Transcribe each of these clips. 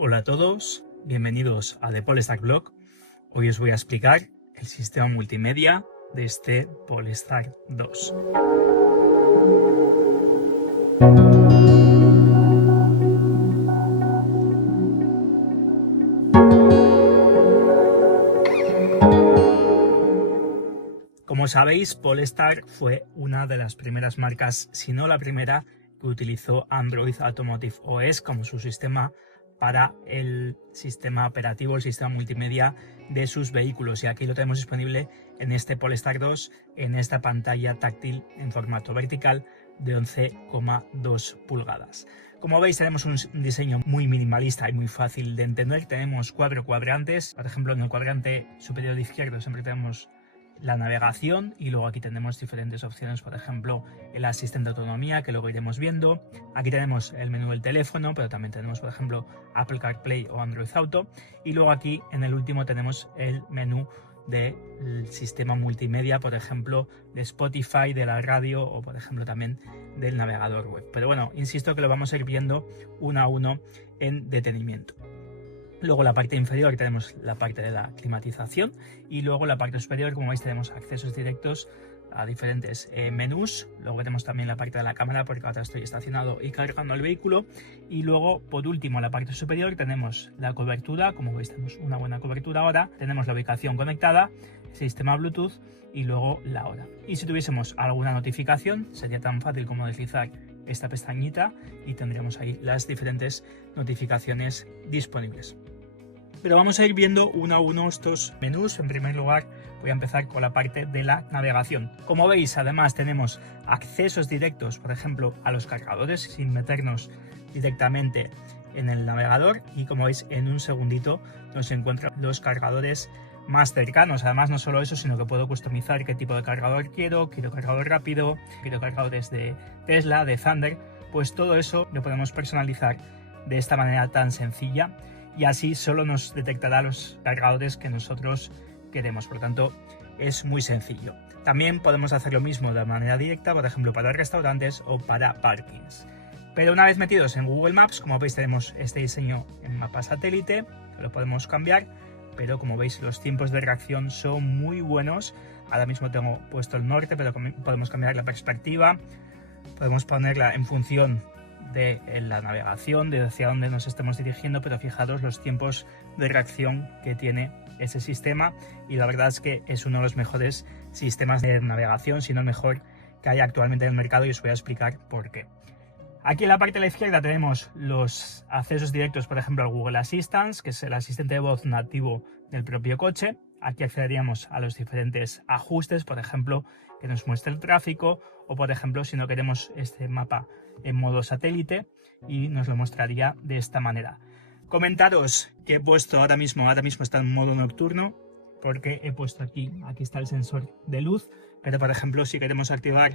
Hola a todos, bienvenidos a The Polestar Blog. Hoy os voy a explicar el sistema multimedia de este Polestar 2. Como sabéis, Polestar fue una de las primeras marcas, si no la primera, que utilizó Android Automotive OS como su sistema para el sistema operativo, el sistema multimedia de sus vehículos, y aquí lo tenemos disponible en este Polestar 2, en esta pantalla táctil en formato vertical de 11,2 pulgadas. Como veis, tenemos un diseño muy minimalista y muy fácil de entender. Tenemos 4 cuadrantes, por ejemplo en el cuadrante superior izquierdo siempre tenemos la navegación, y luego aquí tenemos diferentes opciones, por ejemplo el asistente de autonomía, que luego iremos viendo. Aquí tenemos el menú del teléfono, pero también tenemos por ejemplo Apple CarPlay o Android Auto, y luego aquí en el último tenemos el menú del sistema multimedia, por ejemplo de Spotify, de la radio o por ejemplo también del navegador web. Pero bueno, insisto que lo vamos a ir viendo uno a uno en detenimiento. Luego la parte inferior tenemos la parte de la climatización, y luego la parte superior, como veis, tenemos accesos directos a diferentes menús. Luego tenemos también la parte de la cámara, porque ahora estoy estacionado y cargando el vehículo. Y luego, por último, en la parte superior tenemos la cobertura. Como veis, tenemos una buena cobertura ahora. Tenemos la ubicación conectada, sistema Bluetooth y luego la hora. Y si tuviésemos alguna notificación, sería tan fácil como deslizar esta pestañita y tendríamos ahí las diferentes notificaciones disponibles. Pero vamos a ir viendo uno a uno estos menús. En primer lugar, voy a empezar con la parte de la navegación. Como veis, además tenemos accesos directos, por ejemplo, a los cargadores sin meternos directamente en el navegador, y como veis, en un segundito nos encuentran los cargadores más cercanos. Además, no solo eso, sino que puedo customizar qué tipo de cargador quiero cargador rápido, quiero cargadores de Tesla, de Thunder. Pues todo eso lo podemos personalizar de esta manera tan sencilla, y así solo nos detectará los cargadores que nosotros queremos. Por lo tanto, es muy sencillo. También podemos hacer lo mismo de manera directa, por ejemplo para restaurantes o para parkings. Pero una vez metidos en Google Maps, como veis, tenemos este diseño en mapa satélite, que lo podemos cambiar, pero como veis los tiempos de reacción son muy buenos. Ahora mismo tengo puesto el norte, pero podemos cambiar la perspectiva, podemos ponerla en función de la navegación, de hacia dónde nos estemos dirigiendo, pero fijaros los tiempos de reacción que tiene ese sistema, y la verdad es que es uno de los mejores sistemas de navegación, si no el mejor que hay actualmente en el mercado, y os voy a explicar por qué. Aquí en la parte de la izquierda tenemos los accesos directos, por ejemplo al Google Assistant, que es el asistente de voz nativo del propio coche. Aquí accederíamos a los diferentes ajustes, por ejemplo que nos muestre el tráfico, o por ejemplo si no queremos este mapa en modo satélite, y nos lo mostraría de esta manera. Comentaros que he puesto ahora mismo está en modo nocturno, porque he puesto aquí está el sensor de luz, pero por ejemplo si queremos activar,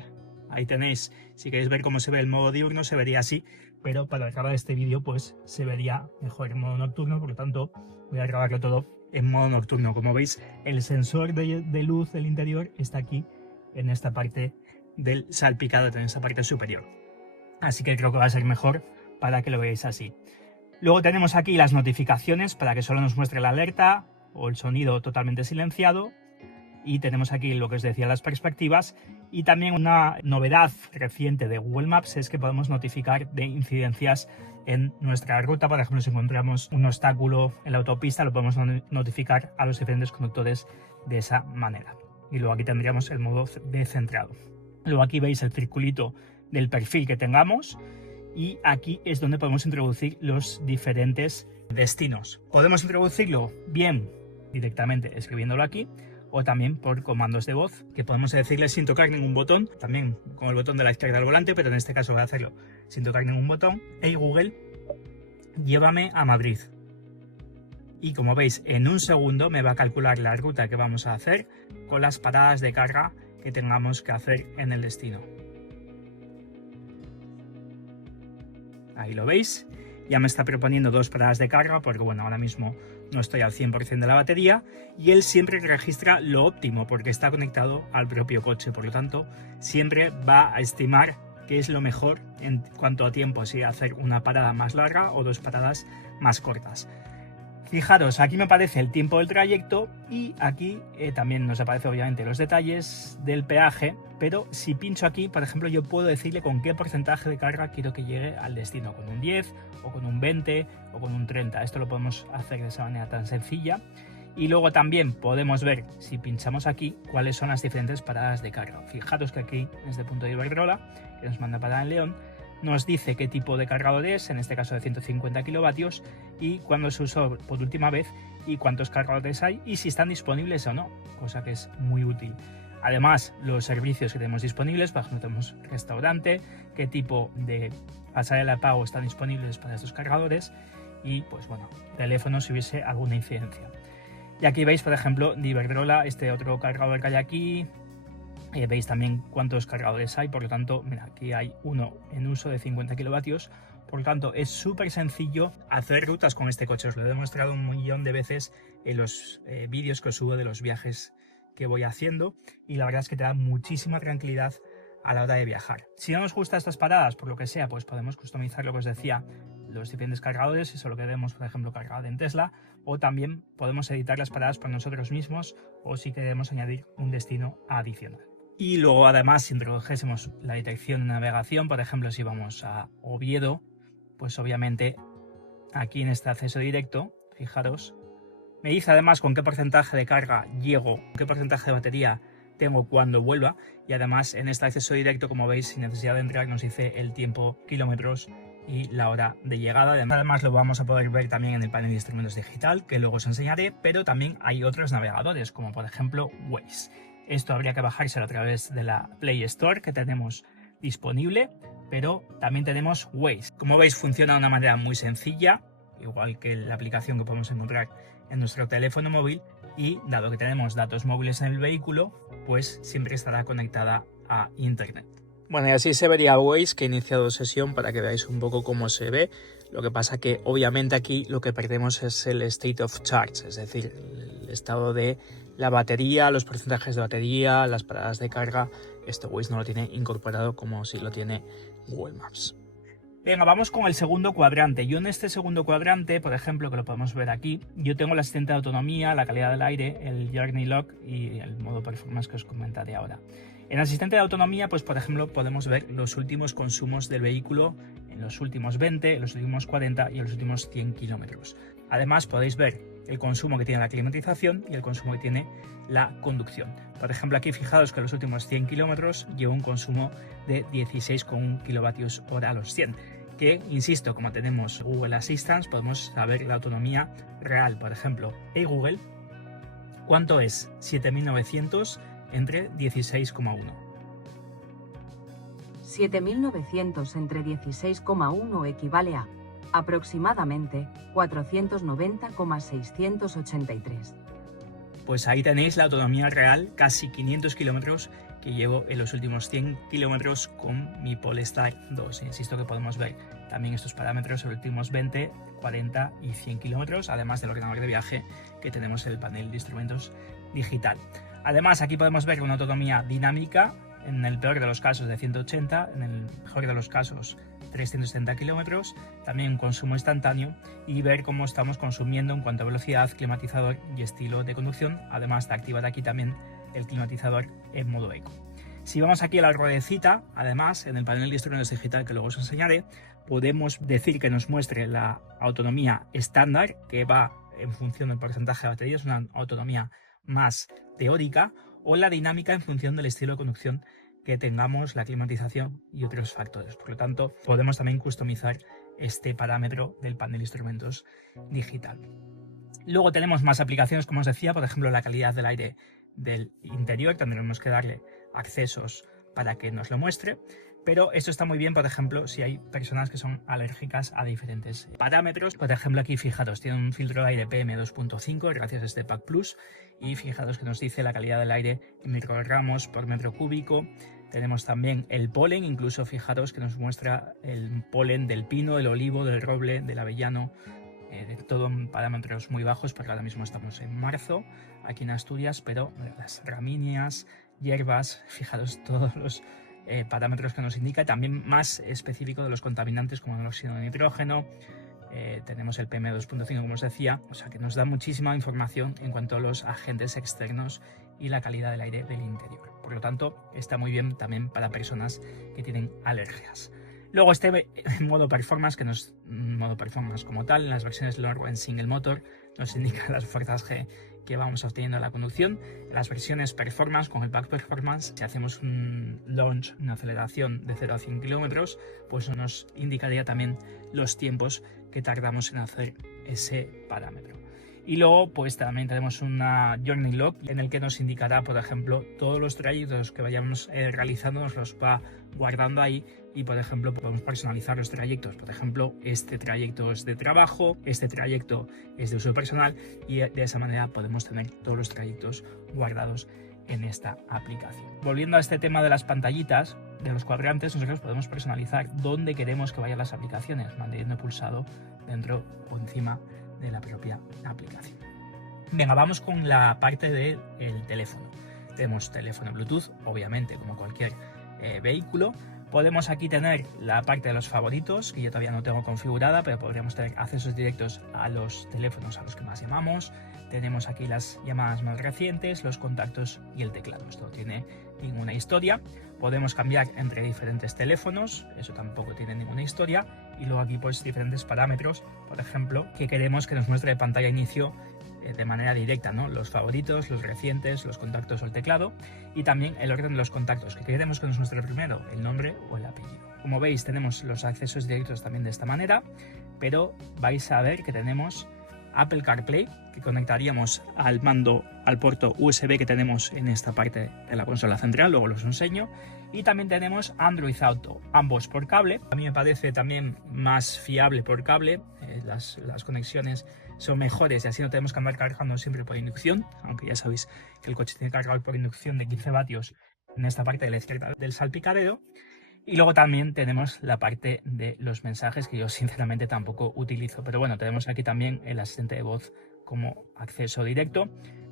ahí tenéis, si queréis ver cómo se ve el modo diurno, se vería así, pero para grabar este vídeo pues se vería mejor en modo nocturno. Por lo tanto voy a grabarlo todo en modo nocturno. Como veis, el sensor de luz del interior está aquí en esta parte del salpicado, en esta parte superior, así que creo que va a ser mejor para que lo veáis así. Luego tenemos aquí las notificaciones para que solo nos muestre la alerta o el sonido totalmente silenciado, y tenemos aquí lo que os decía, las perspectivas. Y también una novedad reciente de Google Maps es que podemos notificar de incidencias en nuestra ruta. Por ejemplo, si encontramos un obstáculo en la autopista, lo podemos notificar a los diferentes conductores de esa manera. Y luego aquí tendríamos el modo de centrado. Luego aquí veis el circulito del perfil que tengamos, y aquí es donde podemos introducir los diferentes destinos. Podemos introducirlo bien directamente escribiéndolo aquí, o también por comandos de voz, que podemos decirle sin tocar ningún botón, también con el botón de la izquierda del volante, pero en este caso voy a hacerlo sin tocar ningún botón. Hey Google, llévame a Madrid. Y como veis, en un segundo me va a calcular la ruta que vamos a hacer con las paradas de carga que tengamos que hacer en el destino. Ahí lo veis, ya me está proponiendo 2 paradas de carga, porque bueno, ahora mismo no estoy al 100% de la batería, y él siempre registra lo óptimo porque está conectado al propio coche. Por lo tanto, siempre va a estimar qué es lo mejor en cuanto a tiempo, si hacer una parada más larga o 2 paradas más cortas. Fijaros, aquí me aparece el tiempo del trayecto y aquí también nos aparece obviamente los detalles del peaje, pero si pincho aquí, por ejemplo, yo puedo decirle con qué porcentaje de carga quiero que llegue al destino, con un 10 o con un 20 o con un 30. Esto lo podemos hacer de esa manera tan sencilla. Y luego también podemos ver, si pinchamos aquí, cuáles son las diferentes paradas de carga. Fijaros que aquí, desde el punto de Iberdrola, que nos manda para en León, nos dice qué tipo de cargador es, en este caso de 150 kilovatios, y cuándo se usó por última vez y cuántos cargadores hay y si están disponibles o no, cosa que es muy útil. Además, los servicios que tenemos disponibles, por ejemplo, tenemos restaurante, qué tipo de pasarela de pago están disponibles para estos cargadores y, pues bueno, teléfono si hubiese alguna incidencia. Y aquí veis, por ejemplo, de Iberdrola, este otro cargador que hay aquí. Veis también cuántos cargadores hay, por lo tanto, mira, aquí hay uno en uso de 50 kilovatios. Por lo tanto, es súper sencillo hacer rutas con este coche. Os lo he demostrado un millón de veces en los vídeos que os subo de los viajes que voy haciendo y la verdad es que te da muchísima tranquilidad a la hora de viajar. Si no nos gustan estas paradas, por lo que sea, pues podemos customizar lo que os decía, los diferentes cargadores, si solo queremos, por ejemplo, cargador en Tesla, o también podemos editar las paradas por nosotros mismos o si queremos añadir un destino adicional. Y luego además si introdujésemos la detección de navegación, por ejemplo si vamos a Oviedo, pues obviamente aquí en este acceso directo, fijaros, me dice además con qué porcentaje de carga llego, qué porcentaje de batería tengo cuando vuelva y además en este acceso directo, como veis, sin necesidad de entrar, nos dice el tiempo, kilómetros y la hora de llegada. Además lo vamos a poder ver también en el panel de instrumentos digital, que luego os enseñaré, pero también hay otros navegadores, como por ejemplo Waze. Esto habría que bajárselo a través de la Play Store que tenemos disponible, pero también tenemos Waze. Como veis, funciona de una manera muy sencilla, igual que la aplicación que podemos encontrar en nuestro teléfono móvil, y dado que tenemos datos móviles en el vehículo, pues siempre estará conectada a internet. Bueno, y así se vería Waze, que he iniciado sesión para que veáis un poco cómo se ve. Lo que pasa que obviamente aquí lo que perdemos es el state of charge, es decir, el estado de la batería, los porcentajes de batería, las paradas de carga. Esto Waze no lo tiene incorporado como si lo tiene Google Maps. Venga, vamos con el segundo cuadrante. Yo en este segundo cuadrante, por ejemplo, que lo podemos ver aquí, yo tengo el asistente de autonomía, la calidad del aire, el Journey Lock y el modo performance que os comentaré ahora. En el asistente de autonomía, pues por ejemplo, podemos ver los últimos consumos del vehículo en los últimos 20, en los últimos 40 y en los últimos 100 kilómetros. Además, podéis ver el consumo que tiene la climatización y el consumo que tiene la conducción. Por ejemplo, aquí fijaos que en los últimos 100 kilómetros lleva un consumo de 16,1 kilovatios hora a los 100. Que, insisto, como tenemos Google Assistant, podemos saber la autonomía real. Por ejemplo, hey Google, ¿cuánto es 7.900 entre 16,1? 7.900 entre 16,1 equivale a aproximadamente 490,683. Pues ahí tenéis la autonomía real, casi 500 kilómetros que llevo en los últimos 100 kilómetros con mi Polestar 2. Insisto que podemos ver también estos parámetros en los últimos 20, 40 y 100 kilómetros, además del ordenador de viaje que tenemos en el panel de instrumentos digital. Además, aquí podemos ver una autonomía dinámica, en el peor de los casos de 180, en el mejor de los casos 370 kilómetros, también un consumo instantáneo y ver cómo estamos consumiendo en cuanto a velocidad, climatizador y estilo de conducción, además de activar aquí también el climatizador en modo eco. Si vamos aquí a la ruedecita, además en el panel de instrumentos digital que luego os enseñaré, podemos decir que nos muestre la autonomía estándar, que va en función del porcentaje de batería, es una autonomía más teórica, o la dinámica en función del estilo de conducción que tengamos, la climatización y otros factores. Por lo tanto, podemos también customizar este parámetro del panel de instrumentos digital. Luego tenemos más aplicaciones, como os decía, por ejemplo, la calidad del aire del interior. Tendremos que darle accesos para que nos lo muestre, pero esto está muy bien, por ejemplo, si hay personas que son alérgicas a diferentes parámetros. Por ejemplo, aquí fijaros, tiene un filtro de aire PM2.5 gracias a este Pack Plus y fijaros que nos dice la calidad del aire en microgramos por metro cúbico. Tenemos también el polen, incluso fijaros que nos muestra el polen del pino, del olivo, del roble, del avellano, de todo en parámetros muy bajos, porque ahora mismo estamos en marzo aquí en Asturias, pero las gramíneas, hierbas, fijaros todos los parámetros que nos indica, también más específico de los contaminantes como el óxido de nitrógeno, tenemos el PM2.5 como os decía, o sea que nos da muchísima información en cuanto a los agentes externos y la calidad del aire del interior. Por lo tanto, está muy bien también para personas que tienen alergias. Luego este modo performance, que no es modo performance como tal, en las versiones low o en single motor, nos indica las fuerzas G que vamos obteniendo en la conducción. En las versiones performance, con el back performance, si hacemos un launch, una aceleración de 0 a 100 kilómetros, pues nos indicaría también los tiempos que tardamos en hacer ese parámetro. Y luego pues también tenemos una Journey Log en el que nos indicará, por ejemplo, todos los trayectos que vayamos realizando, nos los va guardando ahí y, por ejemplo, podemos personalizar los trayectos. Por ejemplo, este trayecto es de trabajo, este trayecto es de uso personal y de esa manera podemos tener todos los trayectos guardados en esta aplicación. Volviendo a este tema de las pantallitas, de los cuadrantes, nosotros podemos personalizar dónde queremos que vayan las aplicaciones, manteniendo pulsado dentro o encima de la propia aplicación. Venga, vamos con la parte del teléfono. Tenemos teléfono Bluetooth, obviamente como cualquier vehículo. Podemos aquí tener la parte de los favoritos, que yo todavía no tengo configurada, pero podríamos tener accesos directos a los teléfonos a los que más llamamos. Tenemos aquí las llamadas más recientes, los contactos y el teclado. Esto no tiene ninguna historia. Podemos cambiar entre diferentes teléfonos, eso tampoco tiene ninguna historia. Y luego aquí pues diferentes parámetros, por ejemplo, que queremos que nos muestre de pantalla inicio de manera directa, ¿no? Los favoritos, los recientes, los contactos o el teclado, y también el orden de los contactos, que queremos que nos muestre primero, el nombre o el apellido. Como veis, tenemos los accesos directos también de esta manera, pero vais a ver que tenemos Apple CarPlay, que conectaríamos al mando, al puerto USB que tenemos en esta parte de la consola central, luego los enseño. Y también tenemos Android Auto, ambos por cable. A mí me parece también más fiable por cable, las conexiones son mejores y así no tenemos que andar cargando siempre por inducción, aunque ya sabéis que el coche tiene cargado por inducción de 15 vatios en esta parte de la izquierda del salpicadero. Y luego también tenemos la parte de los mensajes, que yo sinceramente tampoco utilizo, pero bueno, tenemos aquí también el asistente de voz como acceso directo.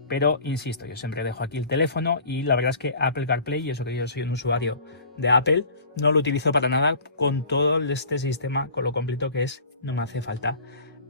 Pero insisto, yo siempre dejo aquí el teléfono y la verdad es que Apple CarPlay, y eso que yo soy un usuario de Apple, no lo utilizo para nada con todo este sistema, con lo completo que es, no me hace falta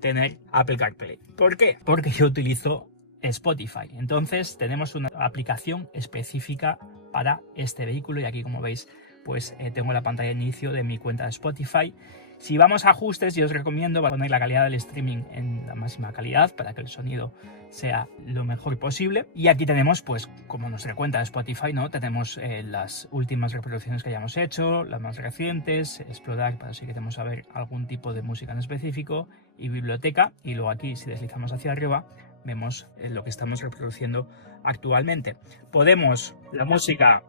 tener Apple CarPlay. ¿Por qué? Porque yo utilizo Spotify. Entonces tenemos una aplicación específica para este vehículo y aquí, como veis, pues tengo la pantalla de inicio de mi cuenta de Spotify. Si vamos a ajustes, yo os recomiendo poner la calidad del streaming en la máxima calidad para que el sonido sea lo mejor posible. Y aquí tenemos, pues, como nuestra cuenta de Spotify, ¿no? Tenemos las últimas reproducciones que hayamos hecho, las más recientes, explorar para si queremos saber algún tipo de música en específico y biblioteca. Y luego aquí, si deslizamos hacia arriba, vemos lo que estamos reproduciendo actualmente. Podemos, la música,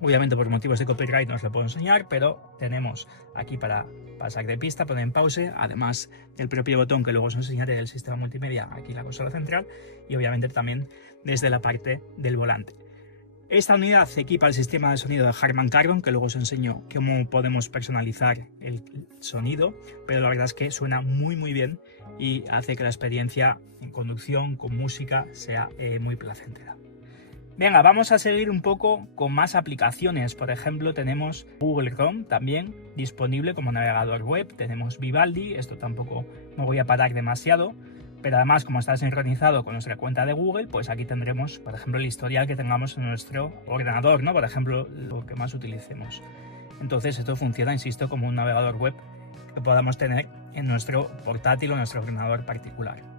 obviamente por motivos de copyright no os lo puedo enseñar, pero tenemos aquí para pasar de pista, poner en pause, además del propio botón que luego os enseñaré del sistema multimedia, aquí la consola central, y obviamente también desde la parte del volante. Esta unidad equipa el sistema de sonido de Harman Kardon, que luego os enseño cómo podemos personalizar el sonido, pero la verdad es que suena muy bien y hace que la experiencia en conducción con música sea muy placentera. Venga, vamos a seguir un poco con más aplicaciones. Por ejemplo, tenemos Google Chrome también disponible como navegador web. Tenemos Vivaldi, esto tampoco me voy a parar demasiado, pero además, como está sincronizado con nuestra cuenta de Google, pues aquí tendremos, por ejemplo, el historial que tengamos en nuestro ordenador, ¿no? Por ejemplo, lo que más utilicemos. Entonces, esto funciona, insisto, como un navegador web que podamos tener en nuestro portátil o nuestro ordenador particular.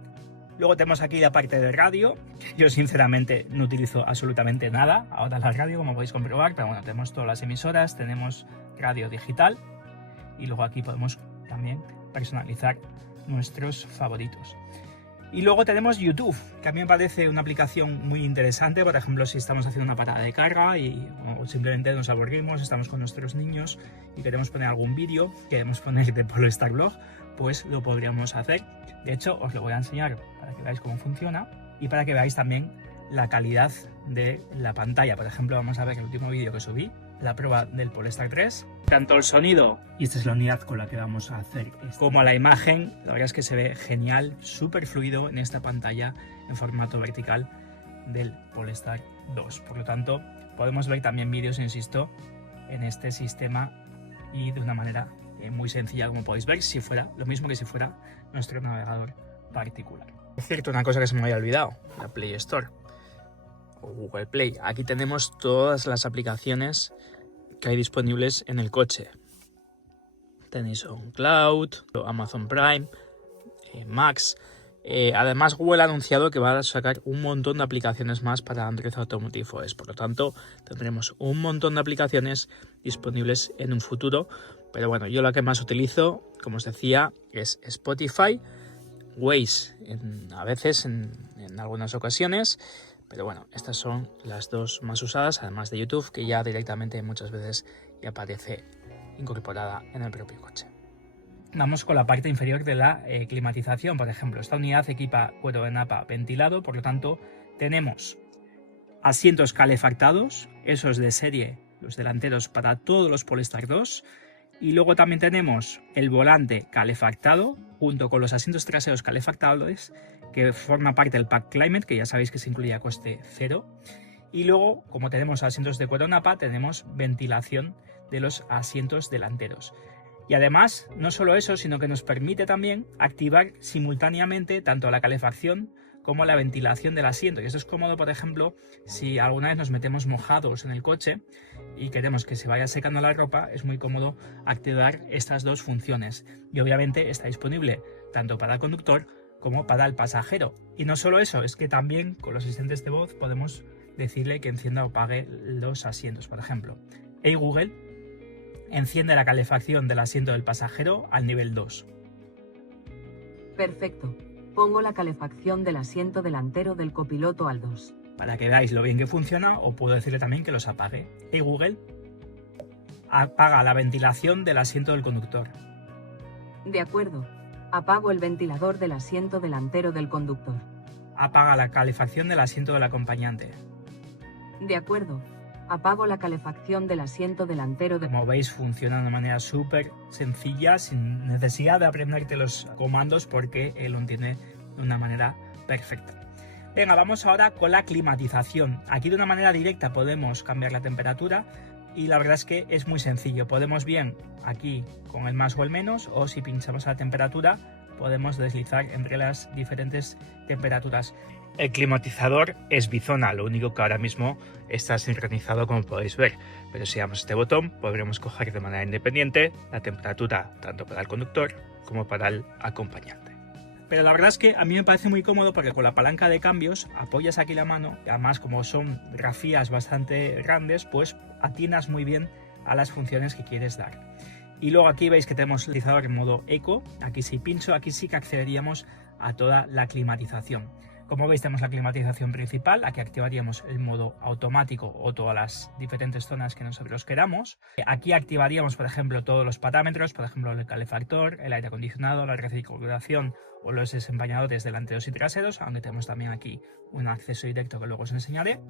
Luego tenemos aquí la parte de radio. Yo sinceramente no utilizo absolutamente nada ahora la radio, como podéis comprobar, pero bueno, tenemos todas las emisoras, tenemos radio digital y luego aquí podemos también personalizar nuestros favoritos. Y luego tenemos YouTube, que a mí me parece una aplicación muy interesante, por ejemplo, si estamos haciendo una parada de carga o simplemente nos aburrimos, estamos con nuestros niños y queremos poner algún vídeo, queremos poner de Polestar Blog, pues lo podríamos hacer. De hecho, os lo voy a enseñar para que veáis cómo funciona y para que veáis también la calidad de la pantalla. Por ejemplo, vamos a ver el último vídeo que subí, la prueba del Polestar 3. Tanto el sonido, y esta es la unidad con la que vamos a hacer esto, como la imagen, la verdad es que se ve genial, súper fluido en esta pantalla en formato vertical del Polestar 2. Por lo tanto, podemos ver también vídeos, insisto, en este sistema y de una manera muy sencilla, como podéis ver, si fuera lo mismo que si fuera nuestro navegador particular. Por cierto, una cosa que se me había olvidado, la Play Store o Google Play. Aquí tenemos todas las aplicaciones que hay disponibles en el coche. Tenéis SoundCloud, Amazon Prime, Max. Además, Google ha anunciado que va a sacar un montón de aplicaciones más para Android Automotive OS. Por lo tanto, tendremos un montón de aplicaciones disponibles en un futuro. Pero bueno, yo la que más utilizo, como os decía, es Spotify, Waze a veces en algunas ocasiones. Pero bueno, estas son las dos más usadas, además de YouTube, que ya directamente muchas veces ya aparece incorporada en el propio coche. Vamos con la parte inferior de la climatización. Por ejemplo, esta unidad equipa cuero de napa ventilado, por lo tanto tenemos asientos calefactados, esos de serie, los delanteros para todos los Polestar 2, y luego también tenemos el volante calefactado junto con los asientos traseros calefactables, que forma parte del Pack Climate, que ya sabéis que se incluye a coste cero. Y luego, como tenemos asientos de cuero napa, tenemos ventilación de los asientos delanteros. Y además, no solo eso, sino que nos permite también activar simultáneamente tanto la calefacción como la ventilación del asiento. Y esto es cómodo, por ejemplo, si alguna vez nos metemos mojados en el coche y queremos que se vaya secando la ropa, es muy cómodo activar estas dos funciones. Y obviamente está disponible tanto para el conductor como para el pasajero. Y no solo eso, es que también con los asistentes de voz podemos decirle que encienda o apague los asientos. Por ejemplo, hey Google, enciende la calefacción del asiento del pasajero al nivel 2. Perfecto. Pongo la calefacción del asiento delantero del copiloto al 2. Para que veáis lo bien que funciona, o puedo decirle también que los apague. Hey Google, apaga la ventilación del asiento del conductor. De acuerdo. Apago el ventilador del asiento delantero del conductor. Apaga la calefacción del asiento del acompañante. De acuerdo. Apago la calefacción del asiento delantero de... Como veis, funciona de una manera súper sencilla, sin necesidad de aprenderte los comandos, porque él lo entiende de una manera perfecta. Venga, vamos ahora con la climatización. Aquí de una manera directa podemos cambiar la temperatura y la verdad es que es muy sencillo. Podemos bien aquí con el más o el menos, o si pinchamos a la temperatura podemos deslizar entre las diferentes temperaturas. El climatizador es bizona, lo único que ahora mismo está sincronizado, como podéis ver, pero si damos este botón podremos coger de manera independiente la temperatura tanto para el conductor como para el acompañante. Pero la verdad es que a mí me parece muy cómodo porque con la palanca de cambios apoyas aquí la mano, y además como son grafías bastante grandes, pues atinas muy bien a las funciones que quieres dar. Y luego aquí veis que tenemos el climatizador en modo eco. Aquí si pincho, aquí sí que accederíamos a toda la climatización. Como veis, tenemos la climatización principal. Aquí activaríamos el modo automático o todas las diferentes zonas que nosotros queramos. Aquí activaríamos, por ejemplo, todos los parámetros, por ejemplo, el calefactor, el aire acondicionado, la recirculación o los desempañadores delanteros y traseros, aunque tenemos también aquí un acceso directo que luego os enseñaré.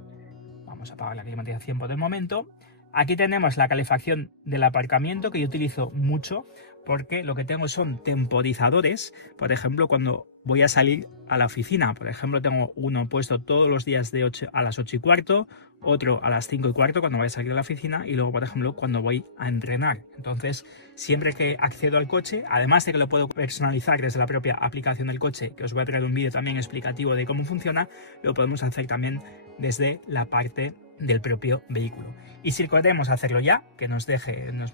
Vamos a apagar la climatización por el momento. Aquí tenemos la calefacción del aparcamiento, que yo utilizo mucho porque lo que tengo son temporizadores. Por ejemplo, cuando voy a salir a la oficina, por ejemplo, tengo uno puesto todos los días de 8 a las 8 y cuarto, otro a las 5 y cuarto cuando voy a salir de la oficina, y luego, por ejemplo, cuando voy a entrenar. Entonces, siempre que accedo al coche, además de que lo puedo personalizar desde la propia aplicación del coche, que os voy a traer un vídeo también explicativo de cómo funciona, lo podemos hacer también desde la parte del propio vehículo. Y si queremos hacerlo ya, que nos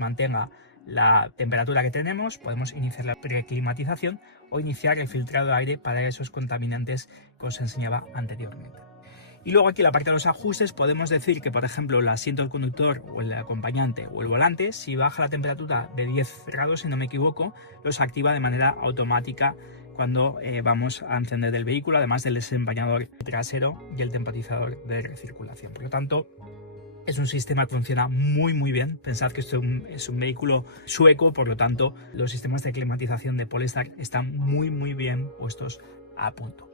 mantenga la temperatura que tenemos, podemos iniciar la preclimatización o iniciar el filtrado de aire para esos contaminantes que os enseñaba anteriormente. Y luego aquí en la parte de los ajustes podemos decir que, por ejemplo, el asiento del conductor o el acompañante o el volante, si baja la temperatura de 10 grados, si no me equivoco, los activa de manera automática cuando vamos a encender el vehículo, además del desempañador trasero y el temporizador de recirculación. Por lo tanto, es un sistema que funciona muy bien. Pensad que esto es un vehículo sueco, por lo tanto los sistemas de climatización de Polestar están muy bien puestos a punto.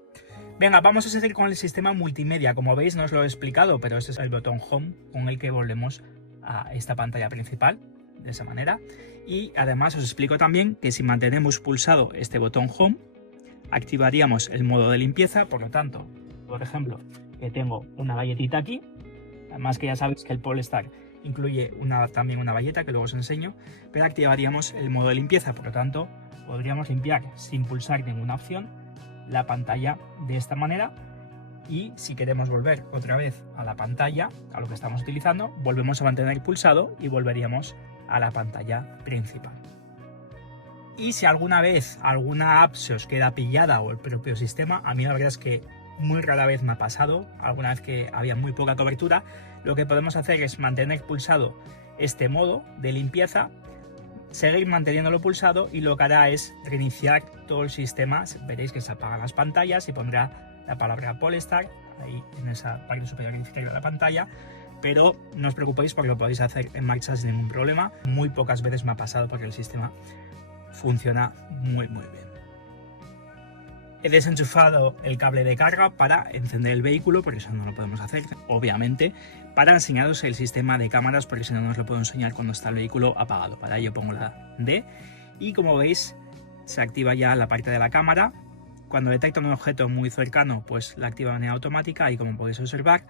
Venga, vamos a seguir con el sistema multimedia. Como veis, no os lo he explicado, pero este es el botón Home con el que volvemos a esta pantalla principal, de esa manera. Y además os explico también que si mantenemos pulsado este botón Home, activaríamos el modo de limpieza. Por lo tanto, por ejemplo, que tengo una galletita aquí, además que ya sabéis que el Polestar incluye también una bayeta que luego os enseño, pero activaríamos el modo de limpieza, por lo tanto podríamos limpiar sin pulsar ninguna opción la pantalla de esta manera. Y si queremos volver otra vez a la pantalla, a lo que estamos utilizando, volvemos a mantener pulsado y volveríamos a la pantalla principal. Y si alguna vez alguna app se os queda pillada o el propio sistema, a mí la verdad es que muy rara vez me ha pasado, alguna vez que había muy poca cobertura, lo que podemos hacer es mantener pulsado este modo de limpieza, seguir manteniéndolo pulsado y lo que hará es reiniciar todo el sistema. Veréis que se apagan las pantallas y pondrá la palabra Polestar ahí en esa parte superior izquierda de la pantalla, pero no os preocupéis porque lo podéis hacer en marcha sin ningún problema. Muy pocas veces me ha pasado porque el sistema funciona muy bien. He desenchufado el cable de carga para encender el vehículo, porque eso no lo podemos hacer, obviamente, para enseñaros el sistema de cámaras, porque si no, no os lo puedo enseñar cuando está el vehículo apagado. Para ello pongo la D y como veis se activa ya la parte de la cámara. Cuando detecta un objeto muy cercano, pues la activa de manera automática, y como podéis observar,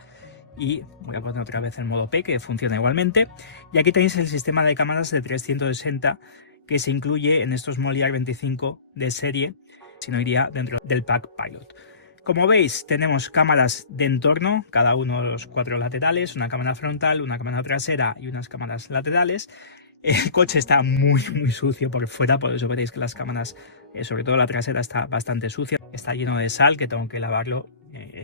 y voy a poner otra vez el modo P, que funciona igualmente. Y aquí tenéis el sistema de cámaras de 360 que se incluye en estos Moliar 25 de serie, si no iría dentro del pack Pilot. Como veis, tenemos cámaras de entorno, cada uno de los 4 laterales, una cámara frontal, una cámara trasera y unas cámaras laterales. El coche está muy sucio por fuera, por eso veréis que las cámaras, sobre todo la trasera, está bastante sucia. Está lleno de sal, que tengo que lavarlo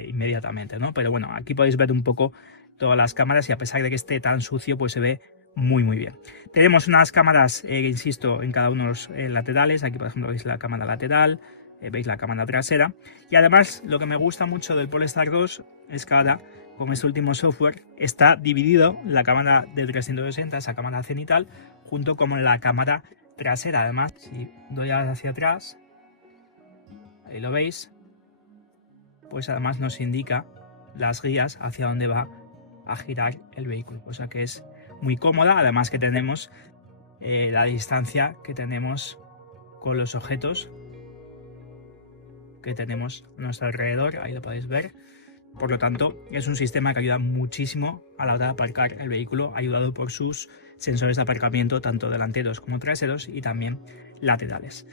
inmediatamente, ¿no? Pero bueno, aquí podéis ver un poco todas las cámaras y a pesar de que esté tan sucio, pues se ve muy bien. Tenemos unas cámaras, insisto, en cada uno de los laterales. Aquí, por ejemplo, veis la cámara lateral, veis la cámara trasera. Y además, lo que me gusta mucho del Polestar 2 es que ahora, con este último software, está dividido la cámara de 360, esa cámara cenital, junto con la cámara trasera. Además, si doy hacia atrás, ahí lo veis, pues además nos indica las guías hacia dónde va a girar el vehículo, cosa que es muy cómoda. Además que tenemos la distancia que tenemos con los objetos que tenemos a nuestro alrededor, ahí lo podéis ver. Por lo tanto, es un sistema que ayuda muchísimo a la hora de aparcar el vehículo, ayudado por sus sensores de aparcamiento, tanto delanteros como traseros y también laterales.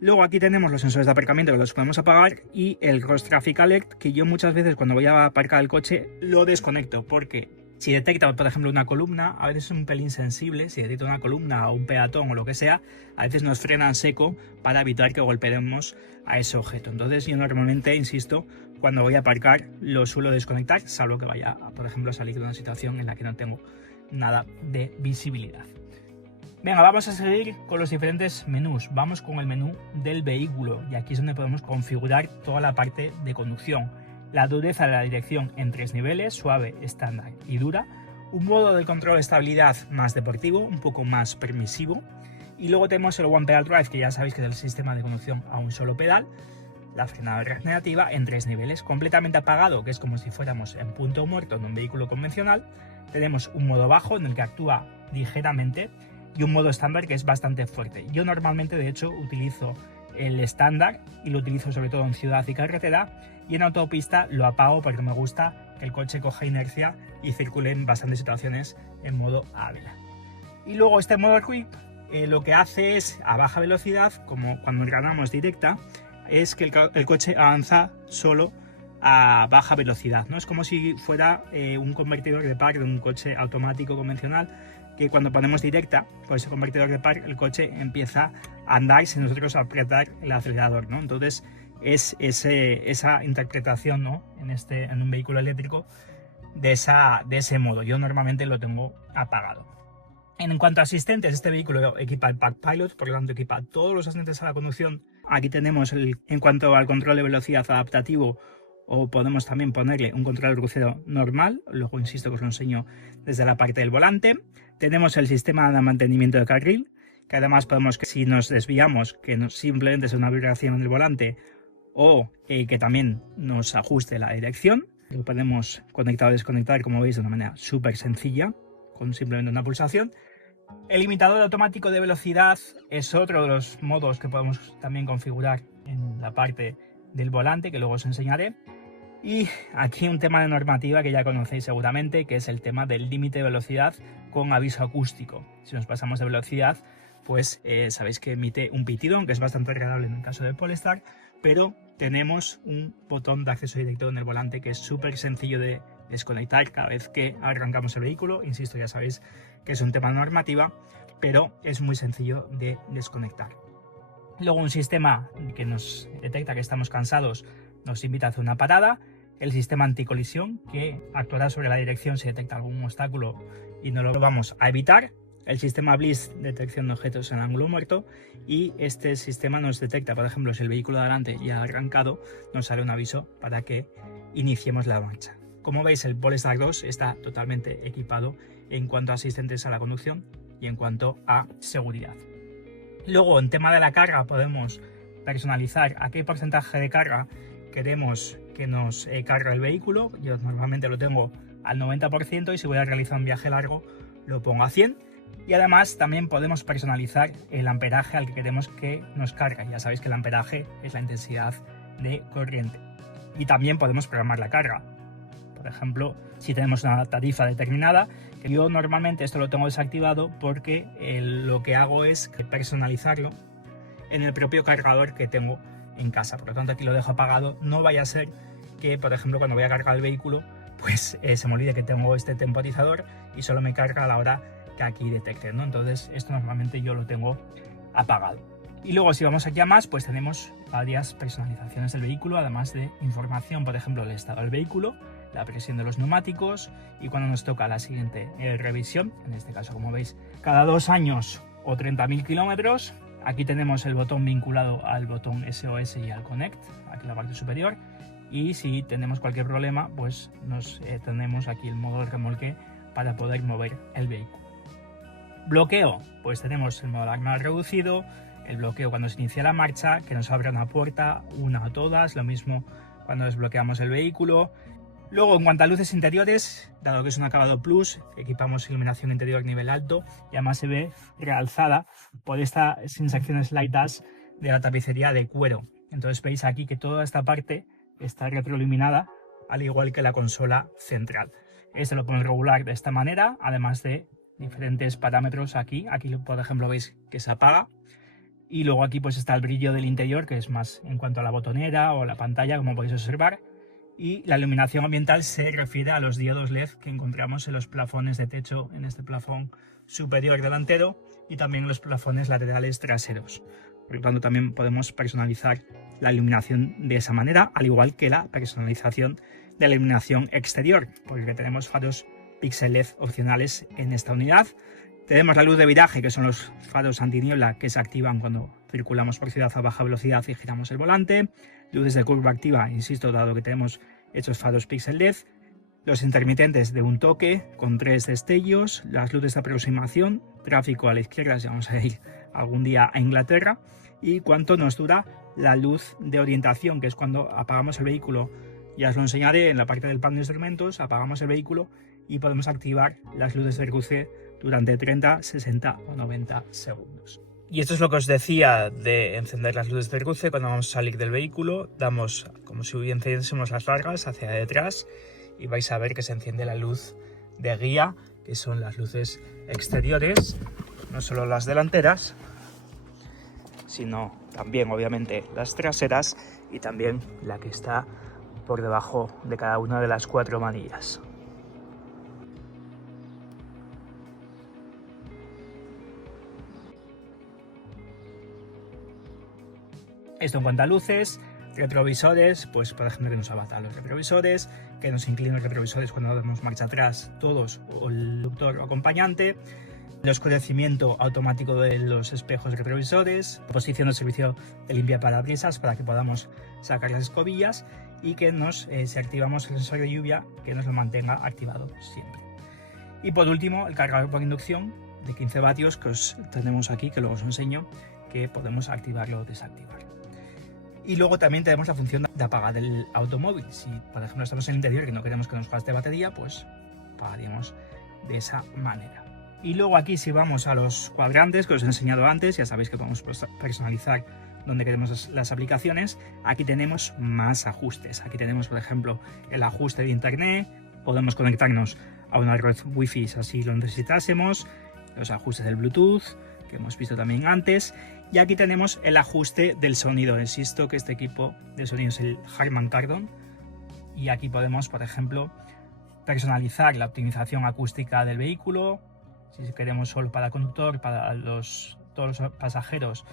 Luego aquí tenemos los sensores de aparcamiento que los podemos apagar y el Cross Traffic Alert, que yo muchas veces cuando voy a aparcar el coche lo desconecto, porque si detecta, por ejemplo, una columna, a veces es un pelín sensible, si detecta una columna o un peatón o lo que sea, a veces nos frena en seco para evitar que golpeemos a ese objeto. Entonces yo normalmente, insisto, cuando voy a aparcar lo suelo desconectar, salvo que vaya, por ejemplo, a salir de una situación en la que no tengo nada de visibilidad. Venga, vamos a seguir con los diferentes menús. Vamos con el menú del vehículo y aquí es donde podemos configurar toda la parte de conducción. La dureza de la dirección en 3 niveles, suave, estándar y dura. Un modo de control de estabilidad más deportivo, un poco más permisivo. Y luego tenemos el One Pedal Drive, que ya sabéis que es el sistema de conducción a un solo pedal. La frenada regenerativa en 3 niveles, completamente apagado, que es como si fuéramos en punto muerto en un vehículo convencional. Tenemos un modo bajo en el que actúa ligeramente y un modo estándar que es bastante fuerte. Yo normalmente, de hecho, utilizo el estándar y lo utilizo sobre todo en ciudad y carretera, y en autopista lo apago porque me gusta que el coche coja inercia y circule en bastantes situaciones en modo Ávila. Y luego este modo Quick lo que hace es, a baja velocidad, como cuando engranamos directa, es que el coche avanza solo a baja velocidad, ¿no? Es como si fuera un convertidor de par de un coche automático convencional, que cuando ponemos directa, pues ese convertidor de par, el coche empieza a andar sin nosotros apretar el acelerador, ¿no? Entonces es esa interpretación, ¿no? en un vehículo eléctrico de ese modo. Yo normalmente lo tengo apagado. En cuanto a asistentes, este vehículo equipa el Pack Pilot, por lo tanto equipa todos los asistentes a la conducción. Aquí tenemos en cuanto al control de velocidad adaptativo, o podemos también ponerle un control de crucero normal, luego insisto que os lo enseño desde la parte del volante. Tenemos el sistema de mantenimiento de carril, que además podemos, que si nos desviamos, que simplemente es una vibración en el volante, o que también nos ajuste la dirección. Lo podemos conectar o desconectar, como veis, de una manera súper sencilla, con simplemente una pulsación. El limitador automático de velocidad es otro de los modos que podemos también configurar en la parte del volante, que luego os enseñaré. Y aquí un tema de normativa que ya conocéis seguramente, que es el tema del límite de velocidad con aviso acústico. Si nos pasamos de velocidad, pues sabéis que emite un pitido, aunque es bastante agradable en el caso de Polestar, pero tenemos un botón de acceso directo en el volante que es súper sencillo de desconectar cada vez que arrancamos el vehículo. Insisto, ya sabéis que es un tema de normativa, pero es muy sencillo de desconectar. Luego un sistema que nos detecta que estamos cansados nos invita a hacer una parada. El sistema anticolisión, que actuará sobre la dirección si detecta algún obstáculo y no lo vamos a evitar. El sistema BLIS, detección de objetos en ángulo muerto, y este sistema nos detecta, por ejemplo, si el vehículo de adelante ya ha arrancado, nos sale un aviso para que iniciemos la marcha. Como veis, el Polestar 2 está totalmente equipado en cuanto a asistentes a la conducción y en cuanto a seguridad. Luego, en tema de la carga, podemos personalizar a qué porcentaje de carga queremos que nos cargue el vehículo. Yo normalmente lo tengo al 90% y si voy a realizar un viaje largo lo pongo a 100. Y además también podemos personalizar el amperaje al que queremos que nos cargue. Ya sabéis que el amperaje es la intensidad de corriente. Y también podemos programar la carga. Por ejemplo, si tenemos una tarifa determinada, yo normalmente esto lo tengo desactivado porque lo que hago es personalizarlo en el propio cargador que tengo en casa. Por lo tanto, aquí lo dejo apagado. No vaya a ser que, por ejemplo, cuando voy a cargar el vehículo, pues se me olvide que tengo este temporizador y solo me carga a la hora que aquí detecte, ¿no? Entonces, esto normalmente yo lo tengo apagado. Y luego, si vamos aquí a más, pues tenemos varias personalizaciones del vehículo, además de información, por ejemplo, el estado del vehículo, la presión de los neumáticos y cuando nos toca la siguiente revisión, en este caso, como veis, cada 2 años o 30.000 kilómetros. Aquí tenemos el botón vinculado al botón SOS y al Connect, aquí en la parte superior. Y si tenemos cualquier problema, pues tenemos aquí el modo de remolque para poder mover el vehículo. Bloqueo, pues tenemos el modo de alarma reducido, el bloqueo cuando se inicia la marcha, que nos abre una puerta, una o todas, lo mismo cuando desbloqueamos el vehículo. Luego, en cuanto a luces interiores, dado que es un acabado plus, equipamos iluminación interior nivel alto y además se ve realzada por estas sensaciones light dash de la tapicería de cuero. Entonces veis aquí que toda esta parte está retroiluminada, al igual que la consola central. Esto lo podemos regular de esta manera, además de diferentes parámetros aquí. Aquí, por ejemplo, veis que se apaga. Y luego aquí pues está el brillo del interior, que es más en cuanto a la botonera o la pantalla, como podéis observar. Y la iluminación ambiental se refiere a los diodos LED que encontramos en los plafones de techo, en este plafón superior delantero y también en los plafones laterales traseros. Por lo tanto, también podemos personalizar la iluminación de esa manera, al igual que la personalización de la iluminación exterior, porque tenemos faros píxel LED opcionales en esta unidad. Tenemos la luz de viraje, que son los faros antiniebla que se activan cuando circulamos por ciudad a baja velocidad y giramos el volante. Luces de curva activa, insisto, dado que tenemos estos faros píxel LED. Los intermitentes de un toque con 3 destellos. Las luces de aproximación. Tráfico a la izquierda si vamos a ir algún día a Inglaterra. Y cuánto nos dura la luz de orientación, que es cuando apagamos el vehículo. Ya os lo enseñaré en la parte del panel de instrumentos. Apagamos el vehículo y podemos activar las luces de cruce durante 30, 60 o 90 segundos. Y esto es lo que os decía de encender las luces de cruce cuando vamos a salir del vehículo. Damos como si encendiésemos las largas hacia detrás y vais a ver que se enciende la luz de guía, que son las luces exteriores, no solo las delanteras, sino también obviamente las traseras y también la que está por debajo de cada una de las 4 manillas. Esto en cuanto a luces. Retrovisores, pues por ejemplo que nos abata los retrovisores, que nos inclina los retrovisores cuando damos marcha atrás, todos, o el conductor o acompañante. El oscurecimiento automático de los espejos retrovisores, posición de servicio de limpia parabrisas para que podamos sacar las escobillas y que si activamos el sensor de lluvia, que nos lo mantenga activado siempre. Y por último, el cargador por inducción de 15 vatios que tenemos aquí, que luego os enseño, que podemos activarlo o desactivar. Y luego también tenemos la función de apagar el automóvil. Si por ejemplo estamos en el interior y no queremos que nos gaste batería, pues apagaríamos de esa manera. Y luego aquí si vamos a los cuadrantes que os he enseñado antes, ya sabéis que podemos personalizar donde queremos las aplicaciones, aquí tenemos más ajustes. Aquí tenemos, por ejemplo, el ajuste de internet, podemos conectarnos a una red wifi si así lo necesitásemos, los ajustes del Bluetooth, que hemos visto también antes, y aquí tenemos el ajuste del sonido. Insisto que este equipo de sonido es el Harman Kardon, y aquí podemos, por ejemplo, personalizar la optimización acústica del vehículo, si queremos solo para el conductor, para todos los pasajeros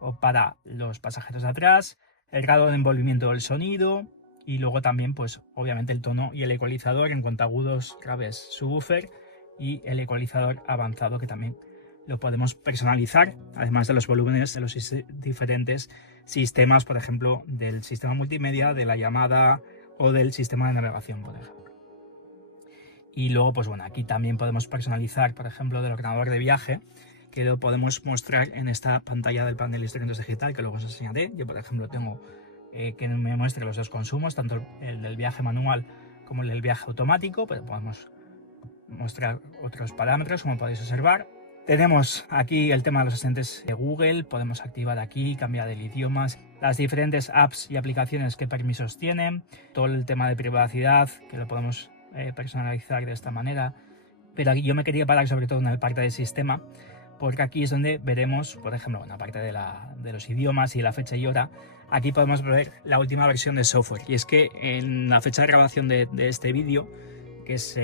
o para los pasajeros de atrás, el grado de envolvimiento del sonido y luego también, pues obviamente el tono y el ecualizador en cuanto a agudos, graves, subwoofer y el ecualizador avanzado, que también lo podemos personalizar, además de los volúmenes de los diferentes sistemas, por ejemplo, del sistema multimedia, de la llamada o del sistema de navegación, por ejemplo. Y luego, pues bueno, aquí también podemos personalizar, por ejemplo, del ordenador de viaje, que lo podemos mostrar en esta pantalla del panel de instrumentos digital, que luego os enseñaré. Yo, por ejemplo, tengo que me muestre los dos consumos, tanto el del viaje manual como el del viaje automático, pero podemos mostrar otros parámetros, como podéis observar. Tenemos aquí el tema de los asistentes de Google, podemos activar aquí, cambiar el idioma, las diferentes apps y aplicaciones que permisos tienen, todo el tema de privacidad, que lo podemos personalizar de esta manera. Pero aquí yo me quería parar sobre todo en la parte del sistema, porque aquí es donde veremos, por ejemplo, en la parte de los idiomas y la fecha y hora, aquí podemos ver la última versión de software. Y es que en la fecha de grabación de este vídeo, que es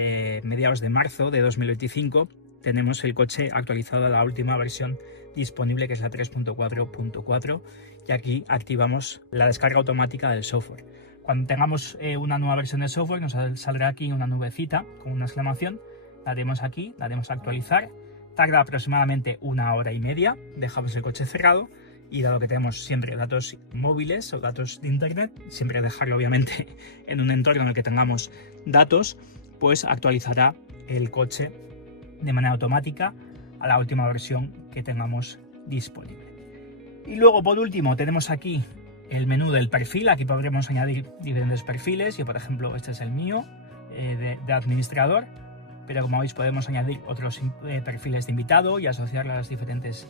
mediados de marzo de 2025, tenemos el coche actualizado a la última versión disponible, que es la 3.4.4, y aquí activamos la descarga automática del software. Cuando tengamos una nueva versión de software, nos saldrá aquí una nubecita con una exclamación, la haremos aquí, la haremos a actualizar, tarda aproximadamente 1 hora y media, dejamos el coche cerrado y dado que tenemos siempre datos móviles o datos de internet, siempre dejarlo obviamente en un entorno en el que tengamos datos, pues actualizará el coche de manera automática a la última versión que tengamos disponible. Y luego, por último, tenemos aquí el menú del perfil. Aquí podremos añadir diferentes perfiles. Yo, por ejemplo, este es el mío de administrador, pero como veis podemos añadir otros perfiles de invitado y asociarlo a las diferentes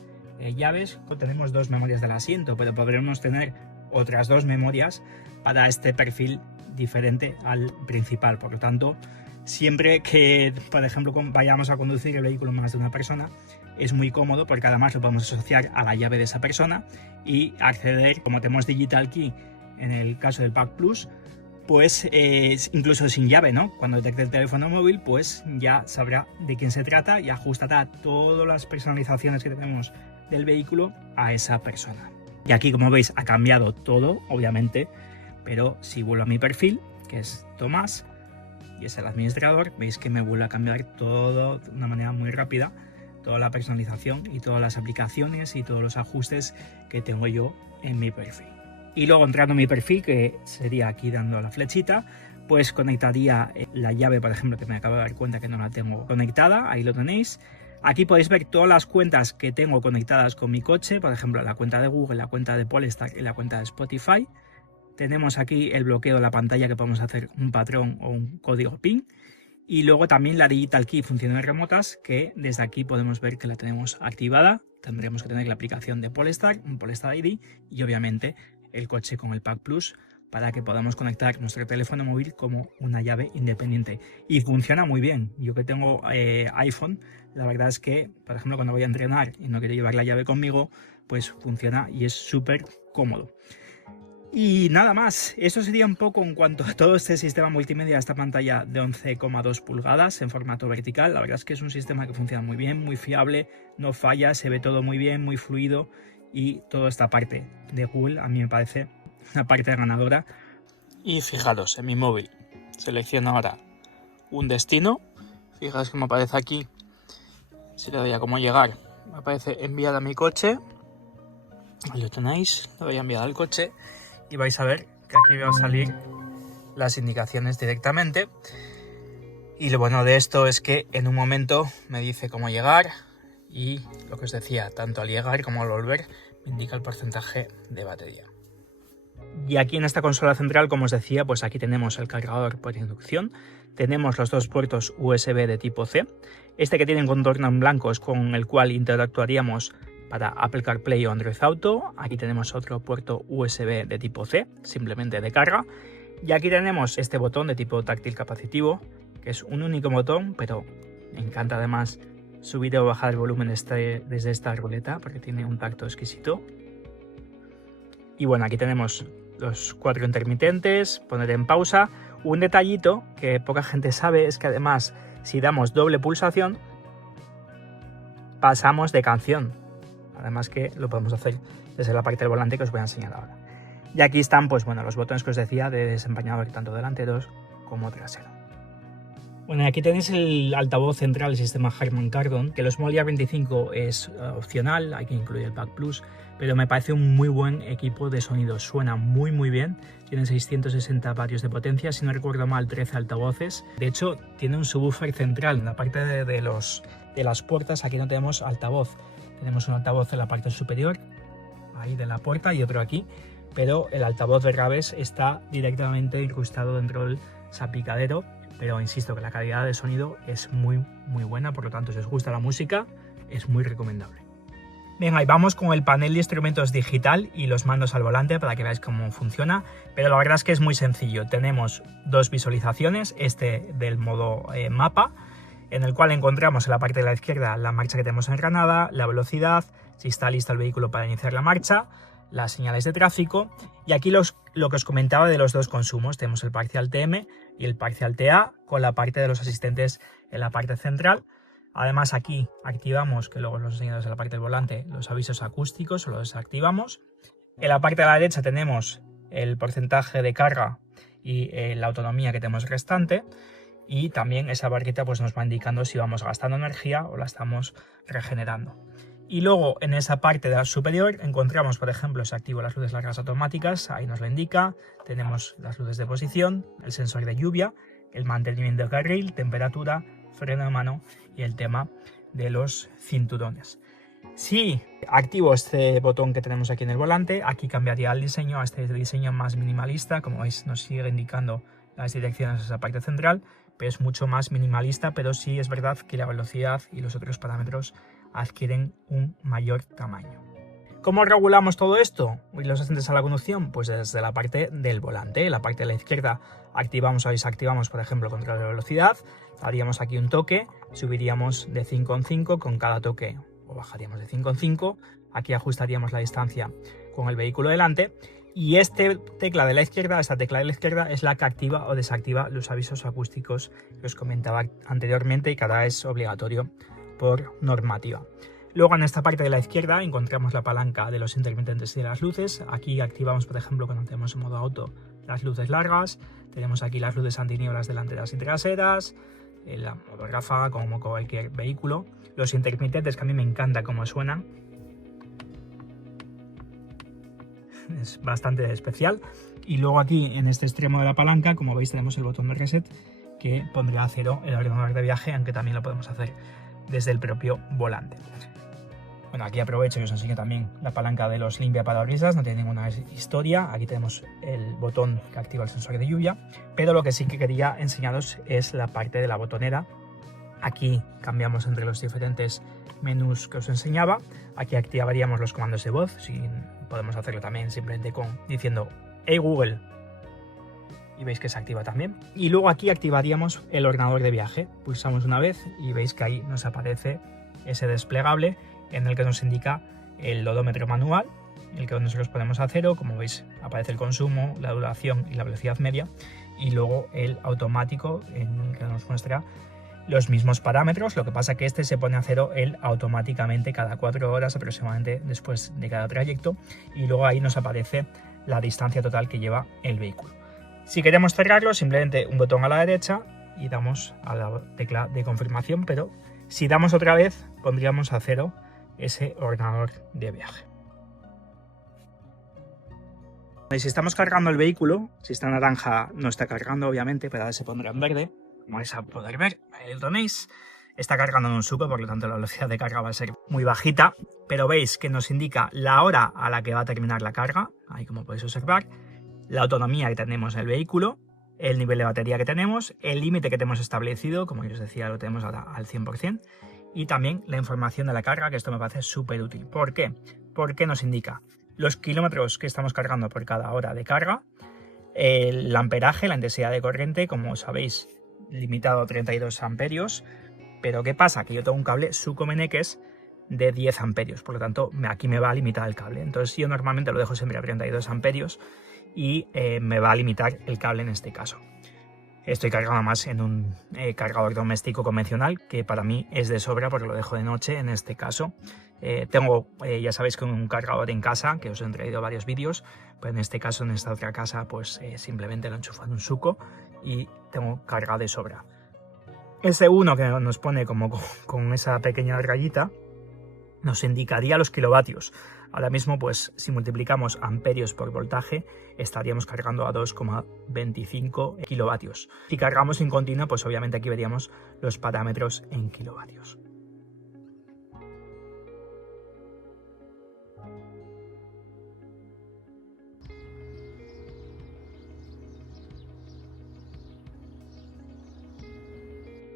llaves. Tenemos 2 memorias del asiento, pero podremos tener otras 2 memorias para este perfil diferente al principal. Por lo tanto, siempre que, por ejemplo, vayamos a conducir el vehículo más de una persona, es muy cómodo porque además lo podemos asociar a la llave de esa persona y acceder, como tenemos Digital Key en el caso del Pack Plus, pues incluso sin llave, ¿no? Cuando detecte el teléfono móvil, pues ya sabrá de quién se trata y ajustará todas las personalizaciones que tenemos del vehículo a esa persona. Y aquí, como veis, ha cambiado todo, obviamente, pero si vuelvo a mi perfil, que es Tomás, y es el administrador, veis que me vuelve a cambiar todo de una manera muy rápida, toda la personalización y todas las aplicaciones y todos los ajustes que tengo yo en mi perfil. Y luego, entrando en mi perfil, que sería aquí dando la flechita, pues conectaría la llave, por ejemplo, que me acabo de dar cuenta que no la tengo conectada, ahí lo tenéis. Aquí podéis ver todas las cuentas que tengo conectadas con mi coche, por ejemplo, la cuenta de Google, la cuenta de Polestar y la cuenta de Spotify. Tenemos aquí el bloqueo de la pantalla, que podemos hacer un patrón o un código PIN. Y luego también la Digital Key, funciones remotas, que desde aquí podemos ver que la tenemos activada. Tendremos que tener la aplicación de Polestar, un Polestar ID y obviamente el coche con el Pack Plus, para que podamos conectar nuestro teléfono móvil como una llave independiente. Y funciona muy bien. Yo que tengo iPhone, la verdad es que, por ejemplo, cuando voy a entrenar y no quiero llevar la llave conmigo, pues funciona y es súper cómodo. Y nada más, eso sería un poco en cuanto a todo este sistema multimedia, esta pantalla de 11,2 pulgadas en formato vertical. La verdad es que es un sistema que funciona muy bien, muy fiable, no falla, se ve todo muy bien, muy fluido, y toda esta parte de Google a mí me parece una parte ganadora. Y fijaros, en mi móvil selecciono ahora un destino, fijaos que me aparece aquí, si le doy a cómo llegar, me aparece enviar a mi coche, ahí lo tenéis, le voy a enviar al coche y vais a ver que aquí van a salir las indicaciones directamente. Y lo bueno de esto es que en un momento me dice cómo llegar, y lo que os decía, tanto al llegar como al volver me indica el porcentaje de batería. Y aquí en esta consola central, como os decía, pues aquí tenemos el cargador por inducción, tenemos los 2 puertos USB de tipo C, este que tiene un contorno en blanco es con el cual interactuaríamos para Apple CarPlay o Android Auto. Aquí tenemos otro puerto USB de tipo C, simplemente de carga. Y aquí tenemos este botón de tipo táctil capacitivo, que es un único botón, pero me encanta además subir o bajar el volumen desde esta ruleta porque tiene un tacto exquisito. Y bueno, aquí tenemos los 4 intermitentes, poner en pausa. Un detallito que poca gente sabe es que además si damos doble pulsación pasamos de canción. Además que lo podemos hacer desde la parte del volante que os voy a enseñar ahora. Y aquí están pues bueno, los botones que os decía de desempeñador tanto delanteros como trasero. Bueno, aquí tenéis el altavoz central del sistema Harman Kardon, que los Molia 25 es opcional, hay que incluir el Pack Plus, pero me parece un muy buen equipo de sonido, suena muy bien, tiene 660 vatios de potencia, si no recuerdo mal 13 altavoces, de hecho tiene un subwoofer central en la parte de las puertas, aquí no tenemos altavoz, tenemos un altavoz en la parte superior, ahí de la puerta y otro aquí, pero el altavoz de graves está directamente incrustado dentro del salpicadero. Pero insisto que la calidad de sonido es muy buena, por lo tanto si os gusta la música es muy recomendable. Bien, ahí vamos con el panel de instrumentos digital y los mandos al volante para que veáis cómo funciona, pero la verdad es que es muy sencillo. Tenemos dos visualizaciones, este del modo mapa, en el cual encontramos en la parte de la izquierda la marcha que tenemos engranada, la velocidad, si está listo el vehículo para iniciar la marcha, las señales de tráfico y aquí lo que os comentaba de los dos consumos, tenemos el parcial TM y el parcial TA con la parte de los asistentes en la parte central. Además aquí activamos, que luego os los enseñamos en la parte del volante, los avisos acústicos o los desactivamos. En la parte de la derecha tenemos el porcentaje de carga y la autonomía que tenemos restante y también esa barrita pues nos va indicando si vamos gastando energía o la estamos regenerando. Y luego en esa parte de la superior encontramos, por ejemplo, si activo las luces largas automáticas, ahí nos lo indica, tenemos las luces de posición, el sensor de lluvia, el mantenimiento de carril, temperatura, freno de mano y el tema de los cinturones. Si activo este botón que tenemos aquí en el volante, aquí cambiaría el diseño a este diseño más minimalista, como veis nos sigue indicando las direcciones a esa parte central, pero es mucho más minimalista, pero sí es verdad que la velocidad y los otros parámetros adquieren un mayor tamaño. ¿Cómo regulamos todo esto y los asistentes a la conducción? Pues desde la parte del volante, la parte de la izquierda activamos o desactivamos, por ejemplo, el control de velocidad, haríamos aquí un toque, subiríamos de 5 en 5 con cada toque o bajaríamos de 5 en 5, aquí ajustaríamos la distancia con el vehículo delante y esta tecla de la izquierda es la que activa o desactiva los avisos acústicos que os comentaba anteriormente y que ahora es obligatorio por normativa. Luego en esta parte de la izquierda encontramos la palanca de los intermitentes y de las luces. Aquí activamos, por ejemplo, cuando tenemos en modo auto, las luces largas. Tenemos aquí las luces antinieblas delanteras y traseras, la modo ráfaga como cualquier vehículo. Los intermitentes, que a mí me encanta cómo suenan. Es bastante especial. Y luego aquí en este extremo de la palanca, como veis, tenemos el botón de reset que pondrá a cero el ordenador de viaje, aunque también lo podemos hacer desde el propio volante. Bueno, aquí aprovecho y os enseño también la palanca de los limpiaparabrisas, no tiene ninguna historia. Aquí tenemos el botón que activa el sensor de lluvia, pero lo que sí que quería enseñaros es la parte de la botonera. Aquí cambiamos entre los diferentes menús que os enseñaba. Aquí activaríamos los comandos de voz, si podemos hacerlo también simplemente diciendo "Hey Google", y veis que se activa también. Y luego aquí activaríamos el ordenador de viaje, pulsamos una vez y veis que ahí nos aparece ese desplegable en el que nos indica el odómetro manual, el que nosotros ponemos a 0, como veis aparece el consumo, la duración y la velocidad media, y luego el automático en el que nos muestra los mismos parámetros, lo que pasa que este se pone a 0 él automáticamente cada 4 horas aproximadamente después de cada trayecto, y luego ahí nos aparece la distancia total que lleva el vehículo. Si queremos cerrarlo, simplemente un botón a la derecha y damos a la tecla de confirmación, pero si damos otra vez pondríamos a 0 ese ordenador de viaje. Y si estamos cargando el vehículo, si está en naranja no está cargando obviamente, pero ahora se pondrá en verde, como vais a poder ver, ahí lo tenéis. Está cargando en un suco, por lo tanto la velocidad de carga va a ser muy bajita, pero veis que nos indica la hora a la que va a terminar la carga, ahí como podéis observar, la autonomía que tenemos en el vehículo, el nivel de batería que tenemos, el límite que tenemos establecido, como yo os decía lo tenemos ahora al 100%, y también la información de la carga, que esto me parece súper útil. ¿Por qué? Porque nos indica los kilómetros que estamos cargando por cada hora de carga, el amperaje, la intensidad de corriente, como sabéis, limitado a 32 amperios, pero ¿qué pasa? Que yo tengo un cable Sucomeneques de 10 amperios, por lo tanto aquí me va a limitar el cable. Entonces yo normalmente lo dejo siempre a 32 amperios y me va a limitar el cable en este caso. Estoy cargando más en un cargador doméstico convencional, que para mí es de sobra porque lo dejo de noche en este caso. Tengo, ya sabéis, que un cargador en casa, que os he traído varios vídeos, pues en este caso, en esta otra casa, pues simplemente lo enchufo en un Suco y tengo carga de sobra. Ese 1 que nos pone como con esa pequeña rayita, nos indicaría los kilovatios. Ahora mismo, pues si multiplicamos amperios por voltaje, estaríamos cargando a 2,25 kilovatios. Si cargamos en continuo, pues obviamente aquí veríamos los parámetros en kilovatios.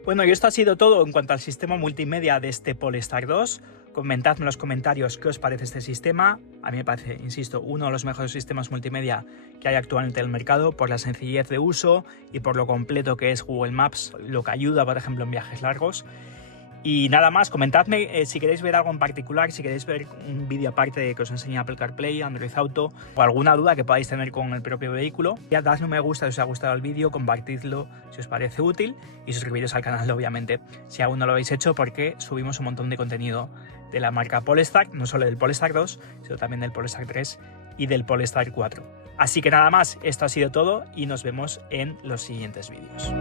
Bueno, y esto ha sido todo en cuanto al sistema multimedia de este Polestar 2. Comentadme en los comentarios qué os parece este sistema. A mí me parece, insisto, uno de los mejores sistemas multimedia que hay actualmente en el mercado por la sencillez de uso y por lo completo que es Google Maps, lo que ayuda, por ejemplo, en viajes largos. Y nada más, comentadme si queréis ver algo en particular, si queréis ver un vídeo aparte que os enseñe Apple CarPlay, Android Auto o alguna duda que podáis tener con el propio vehículo. Ya dadle un me gusta si os ha gustado el vídeo, compartidlo si os parece útil y suscribiros al canal, obviamente, si aún no lo habéis hecho, porque subimos un montón de contenido de la marca Polestar, no solo del Polestar 2, sino también del Polestar 3 y del Polestar 4. Así que nada más, esto ha sido todo y nos vemos en los siguientes vídeos.